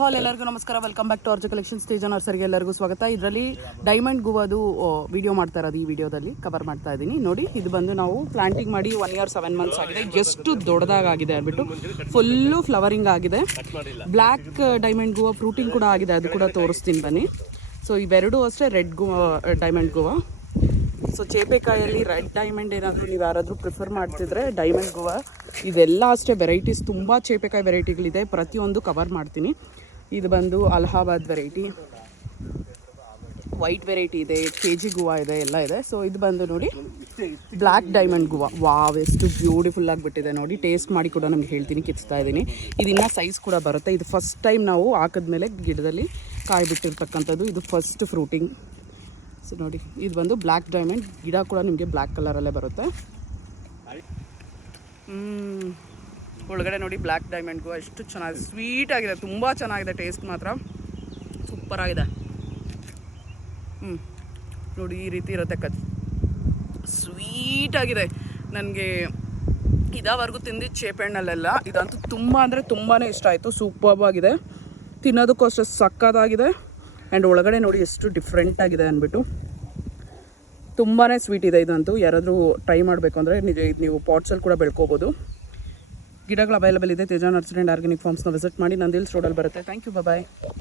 ಹಾಲ್ ಎಲ್ಲರಿಗೂ ನಮಸ್ಕಾರ. Welcome back to RJ collections. Teja ನರ್ಸರಿಗೆ ಎಲ್ಲರಿಗೂ ಸ್ವಾಗತ. ಇದರಲ್ಲಿ ಡೈಮಂಡ್ ಗೂವದು ವಿಡಿಯೋ ಮಾಡ್ತಾ ಇರೋದು, ಈ ವಿಡಿಯೋದಲ್ಲಿ ಕವರ್ ಮಾಡ್ತಾ ಇದ್ದೀನಿ. ನೋಡಿ, ಇದು ಬಂದು ನಾವು ಪ್ಲಾಂಟಿಂಗ್ ಮಾಡಿ 1 year 7 months ಆಗಿದೆ. ಎಷ್ಟು ದೊಡ್ಡದಾಗಿದೆ ಅಂದ್ಬಿಟ್ಟು ಫುಲ್ಲು ಫ್ಲವರಿಂಗ್ ಆಗಿದೆ. ಬ್ಲ್ಯಾಕ್ ಡೈಮಂಡ್ ಗೂವ ಫ್ರೂಟಿಂಗ್ ಕೂಡ ಆಗಿದೆ, ಅದು ಕೂಡ ತೋರಿಸ್ತೀನಿ ಬನ್ನಿ. ಸೊ ಇವೆರಡೂ ಅಷ್ಟೇ ರೆಡ್ ಡೈಮಂಡ್ ಗೂವ. ಸೊ ಚೇಪೆಕಾಯಲ್ಲಿ ರೆಡ್ ಡೈಮಂಡ್ ಏನಾದರೂ ನೀವು ಯಾರಾದರೂ ಪ್ರಿಫರ್ ಮಾಡ್ತಿದ್ರೆ ಡೈಮಂಡ್ ಗೂವ ಇದೆಲ್ಲ ಅಷ್ಟೇ ವೆರೈಟೀಸ್, ತುಂಬ ಚೇಪೆಕಾಯಿ ವೆರೈಟಿಗಳಿದೆ, ಪ್ರತಿಯೊಂದು ಕವರ್ ಮಾಡ್ತೀನಿ. ಇದು ಬಂದು ಅಲಹಾಬಾದ್ ವೆರೈಟಿ, ವೈಟ್ ವೆರೈಟಿ ಇದೆ, KG ಗೂವ ಇದೆ, ಎಲ್ಲ ಇದೆ. ಸೊ ಇದು ಬಂದು ನೋಡಿ ಬ್ಲ್ಯಾಕ್ ಡೈಮಂಡ್ ಗೂವ. ವಾವ್, ಎಷ್ಟು ಬ್ಯೂಟಿಫುಲ್ ಆಗಿಬಿಟ್ಟಿದೆ ನೋಡಿ. ಟೇಸ್ಟ್ ಮಾಡಿ ಕೂಡ ನಮ್ಗೆ ಹೇಳ್ತೀನಿ, ಕಿಚ್ತಾ ಇದ್ದೀನಿ. ಇದನ್ನ ಸೈಜ್ ಕೂಡ ಬರುತ್ತೆ. ಇದು ಫಸ್ಟ್ ಟೈಮ್ ನಾವು ಹಾಕಿದ್ಮೇಲೆ ಗಿಡದಲ್ಲಿ ಕಾಯಿ ಬಿಟ್ಟಿರ್ತಕ್ಕಂಥದ್ದು. ಇದು ಫಸ್ಟ್ ಫ್ರೂಟಿಂಗ್. ಸೊ ನೋಡಿ, ಇದು ಬಂದು ಬ್ಲ್ಯಾಕ್ ಡೈಮಂಡ್. ಗಿಡ ಕೂಡ ನಿಮಗೆ ಬ್ಲ್ಯಾಕ್ ಕಲರಲ್ಲೇ ಬರುತ್ತೆ. ಒಳಗಡೆ ನೋಡಿ ಬ್ಲ್ಯಾಕ್ ಡೈಮಂಡ್ಗೂ ಎಷ್ಟು ಚೆನ್ನಾಗಿದೆ, ಸ್ವೀಟ್ ಆಗಿದೆ, ತುಂಬ ಚೆನ್ನಾಗಿದೆ. ಟೇಸ್ಟ್ ಮಾತ್ರ ಸೂಪರ್ ಆಗಿದೆ. ನೋಡಿ, ಈ ರೀತಿ ಇರುತ್ತೆ, ಸ್ವೀಟ್ ಆಗಿದೆ. ನನಗೆ ಇದಾವರೆಗೂ ತಿಂದಿದ್ದು ಚೇಪೆಹಣ್ಣಲ್ಲೆಲ್ಲ ಇದಂತೂ ತುಂಬ ಅಂದರೆ ತುಂಬಾ ಇಷ್ಟ ಆಯಿತು. ಸೂಪರ್ಬ್ ಆಗಿದೆ, ತಿನ್ನೋದಕ್ಕೂ ಅಷ್ಟು ಸಕ್ಕತ್ತಾಗಿದೆ. ಆ್ಯಂಡ್ ಒಳಗಡೆ ನೋಡಿ ಎಷ್ಟು ಡಿಫ್ರೆಂಟ್ ಆಗಿದೆ ಅಂದ್ಬಿಟ್ಟು, ತುಂಬಾ ಸ್ವೀಟ್ ಇದೆ. ಇದಂತೂ ಯಾರಾದರೂ ಟ್ರೈ ಮಾಡಬೇಕು ಅಂದರೆ ನೀವು ಪಾಟ್ಸಲ್ಲಿ ಕೂಡ ಬೆಳ್ಕೋಬೋದು. ಗಿಡಗಳು ಅವೈಲೇಬಲ್ ಇದೆ. ತೇಜ ನರ್ಸರಿ ಆ್ಯಂಡ್ ಆರ್ಗ್ಯಾನಿಕ್ ಫಾರ್ಮ್ಸ್ನ ವಿಸಿಟ್ ಮಾಡಿ. ನಂದಿಲ್ಸ್ ರೋಡಲ್ಲಿ ಬರುತ್ತೆ. Thank you, bye.